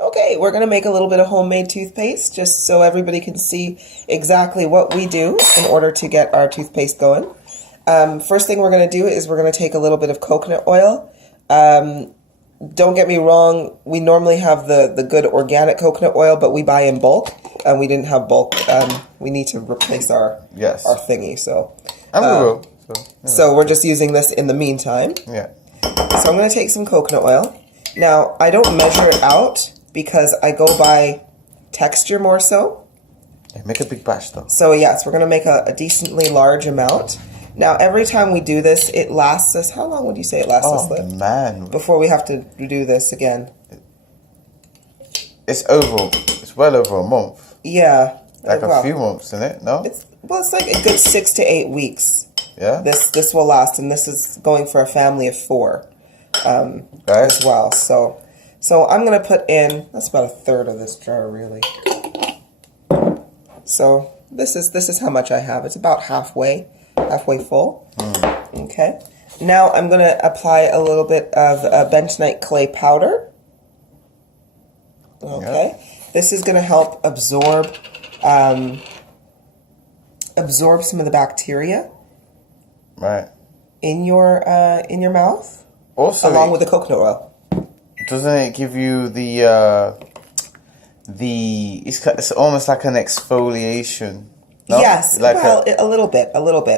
Okay, we're going to make a little bit of homemade toothpaste just so everybody can see exactly what we do in order to get our toothpaste going. First thing we're going to do is we're going to take a little bit of coconut oil. Don't get me wrong, we normally have the good organic coconut oil, but we buy in bulk, and we didn't have bulk. We need to replace our thingy, so... And we will. So we're just using this in the meantime. Yeah. So I'm going to take some coconut oil. Now, I don't measure it out because I go by texture more so. Yeah, make a big batch though. So yes, we're going to make a decently large amount. Now, every time we do this, it lasts us... How long would you say it lasts us, Liv? Oh, man. Before we have to do this again. It's well over a month. Yeah. Like a few months, isn't it? No? It's like a good 6 to 8 weeks. Yeah? This will last, and this is going for a family of 4 as well. So I'm going to put in... That's about a third of this jar, really. So this is how much I have. It's about halfway full. Okay. Now I'm going to apply a little bit of bentonite clay powder. Okay. Yeah. This is going to help absorb some of the bacteria. Right. In your mouth. Also, along with the coconut oil. Doesn't it give you it's almost like an exfoliation? No? Yes, like a little bit.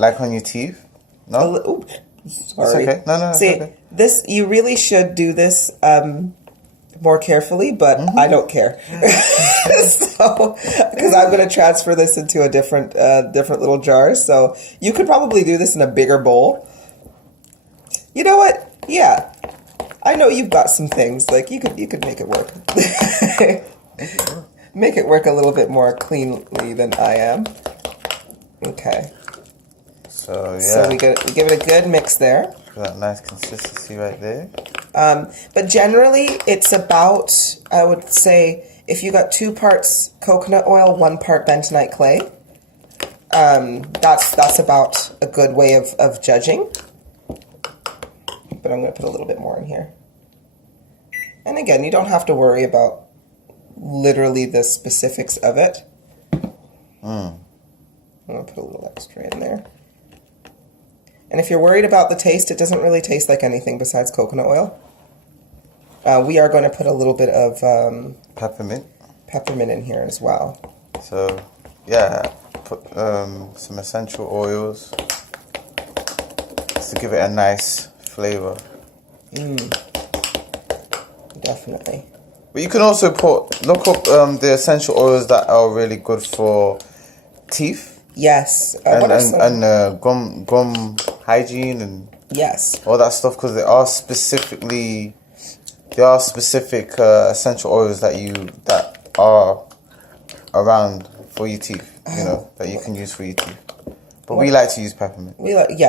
Like on your teeth? No? Sorry. It's okay. No, See, okay. This, you really should do this more carefully, but I don't care. So, because I'm going to transfer this into a different little jar. So you could probably do this in a bigger bowl. You know what? Yeah. I know you've got some things. Like, you could make it work. Make it work a little bit more cleanly than I am. Okay. So, yeah. So we give it a good mix there. That nice consistency right there. But generally, it's about, I would say, if you got 2 parts coconut oil, 1 part bentonite clay, that's about a good way of judging. But I'm going to put a little bit more in here. And again, you don't have to worry about literally the specifics of it. I'm going to put a little extra in there. And if you're worried about the taste, it doesn't really taste like anything besides coconut oil. We are going to put a little bit of peppermint in here as well. So, yeah, put some essential oils just to give it a nice flavor. Definitely. But you can also look up the essential oils that are really good for teeth. Yes. And gum hygiene and yes, all that stuff, because there are specific essential oils that are around for your teeth, that you can use for your teeth. But we like to use peppermint.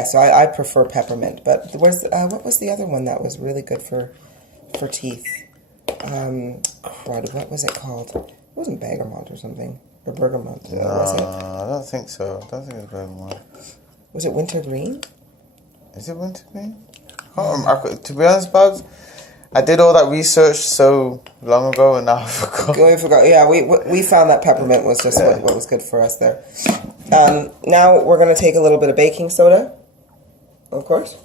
So I prefer peppermint. But what was the other one that was really good for teeth? Crud, what was it called? It wasn't Bergamot or something. Or bergamot. No, was it? I don't think so. I don't think it's bergamot. Was it wintergreen? Is it wintergreen? To be honest, Babs, I did all that research so long ago and now I forgot. We forgot. Yeah, we found that peppermint was just what was good for us there. Now we're going to take a little bit of baking soda, of course.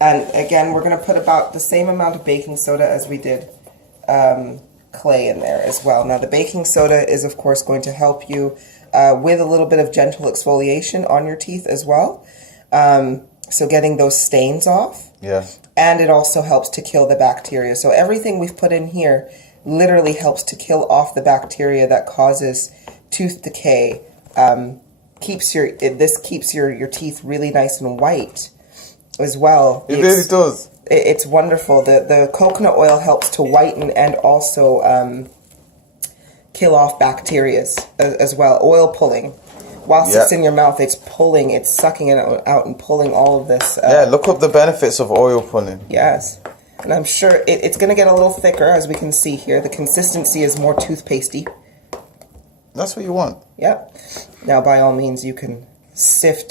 And again, we're going to put about the same amount of baking soda as we did clay in there as well. Now the baking soda is of course going to help you with a little bit of gentle exfoliation on your teeth as well. So getting those stains off. Yeah. And it also helps to kill the bacteria. So everything we've put in here literally helps to kill off the bacteria that causes tooth decay. Keeps your teeth really nice and white as well. It really does. It's wonderful. The coconut oil helps to whiten and also kill off bacteria as well. Oil pulling. Whilst it's in your mouth, it's sucking it out and pulling all of this. Look up the benefits of oil pulling. Yes. And I'm sure it's going to get a little thicker, as we can see here. The consistency is more toothpastey. That's what you want. Yep. Now, by all means, you can sieve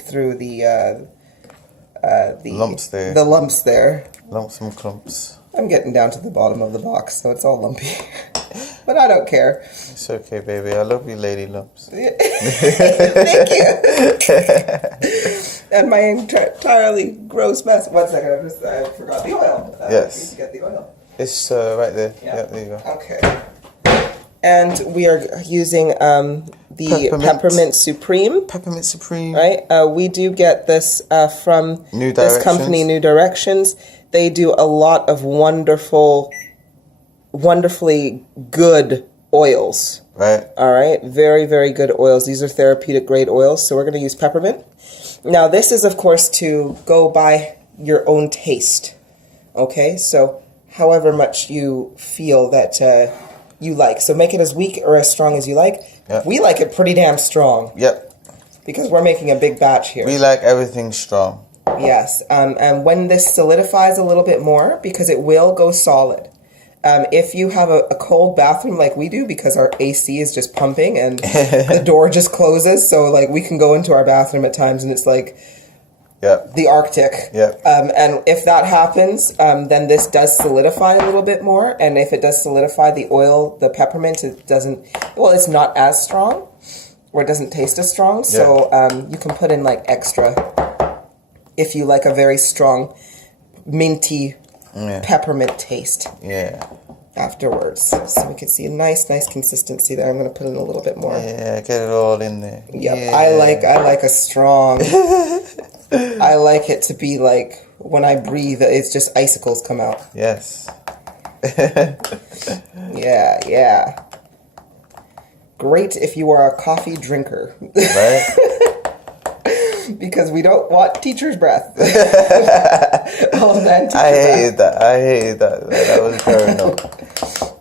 through the lumps there. The lumps there. Lumps and clumps. I'm getting down to the bottom of the box, so it's all lumpy. But I don't care. It's okay, baby. I love you, Lady Lumps. Thank you. And my entirely gross mess. 1 second, I forgot the oil. Yes. Need to get the oil. It's right there. Yeah. Yeah, there you go. Okay. And we are using the Peppermint Supreme. Peppermint Supreme. Right? We do get this from New this company, New Directions. They do a lot of wonderfully good oils. Right. All right. Very, very good oils. These are therapeutic grade oils. So we're going to use peppermint. Now, this is, of course, to go by your own taste. Okay. So however much you feel that you like. So make it as weak or as strong as you like. Yep. We like it pretty damn strong. Yep. Because we're making a big batch here. We like everything strong. Yes. And when this solidifies a little bit more, because it will go solid. If you have a cold bathroom like we do, because our AC is just pumping and the door just closes, so like we can go into our bathroom at times and it's like the Arctic. Yep. And if that happens, then this does solidify a little bit more. And if it does solidify, the oil, the peppermint, it's not as strong, or it doesn't taste as strong. So you can put in like extra if you like a very strong minty peppermint taste. Yeah. Afterwards, so we can see a nice consistency there. I'm going to put in a little bit more. Yeah, get it all in there. Yep. Yeah. I like a strong. I like it to be like when I breathe, it's just icicles come out. Yes. Yeah. Great if you are a coffee drinker. Right. Because we don't want teacher's breath. I hated that. That was growing up.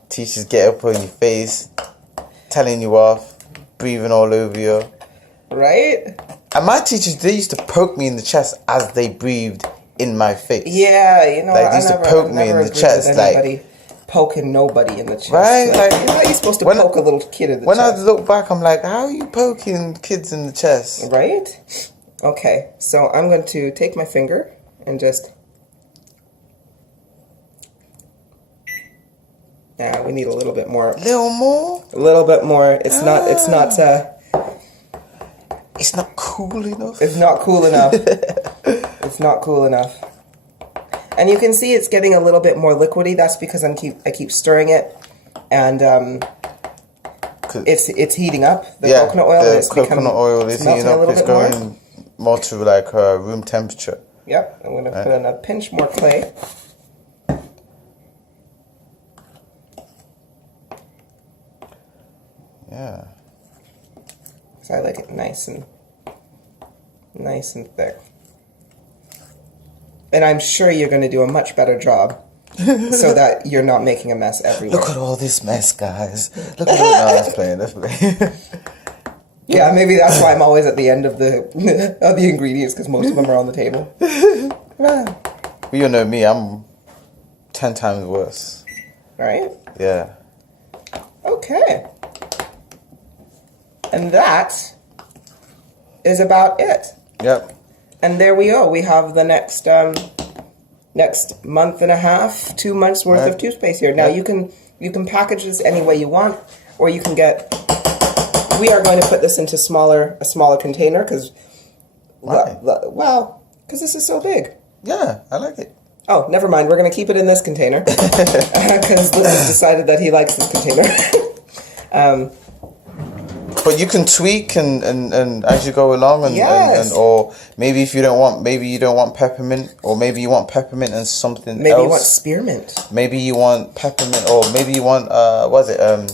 Teachers get up on your face, telling you off, breathing all over you. Right? And my teachers, they used to poke me in the chest as they breathed in my face. Yeah, you know, like, they used to poke me in the chest, like poking nobody in the chest. Right? Like, you know how you're supposed to poke a little kid in the chest. When I look back, I'm like, how are you poking kids in the chest? Right? Okay, so I'm going to take my finger and just... Nah, we need a little bit more. A little more? A little bit more. It's not cool enough. It's not cool enough. It's not cool enough. And you can see it's getting a little bit more liquidy. That's because I keep stirring it, and it's heating up. The coconut oil. The coconut oil is heating up. It's going more to like room temperature. Yep. I'm gonna put in a pinch more clay. Yeah. So I like it nice and thick. And I'm sure you're going to do a much better job so that you're not making a mess everywhere. Look at all this mess, guys. Look at all that's playing. Yeah, maybe that's why I'm always at the end of the ingredients, because most of them are on the table. Well, you know me, I'm 10 times worse. Right? Yeah. Okay. And that is about it. Yep. And there we go. We have the next month and a half, 2 months worth of toothpaste here. Now you can package this any way you want, or you can get. We are going to put this into a smaller container because. Wow, because this is so big. Yeah, I like it. Oh, never mind. We're going to keep it in this container because Lucas decided that he likes this container. But you can tweak and as you go along and or maybe if you don't want peppermint, or maybe you want peppermint and something else. Maybe you want spearmint. Maybe you want peppermint, or maybe you want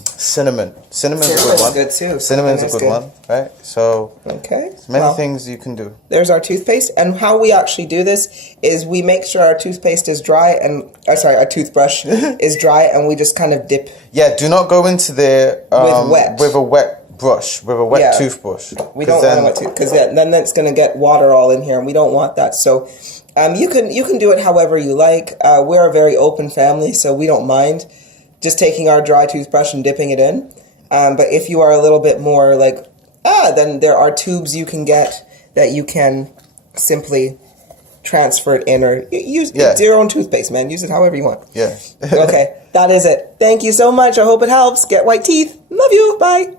cinnamon. Cinnamon's a good one. Good too. Cinnamon's a good one, right? So many things you can do. There's our toothpaste, and how we actually do this is we make sure our toothpaste is dry and our toothbrush is dry, and we just kind of dip. Yeah, do not go into there with a wet brush, with a wet toothbrush. We don't want a wet tooth, because then that's going to get water all in here, and we don't want that. So you can do it however you like. We're a very open family, so we don't mind just taking our dry toothbrush and dipping it in. But if you are a little bit more then there are tubes you can get that you can simply transfer it in, or use it's your own toothpaste, man. Use it however you want. Yeah. Okay, that is it. Thank you so much. I hope it helps. Get white teeth. Love you. Bye.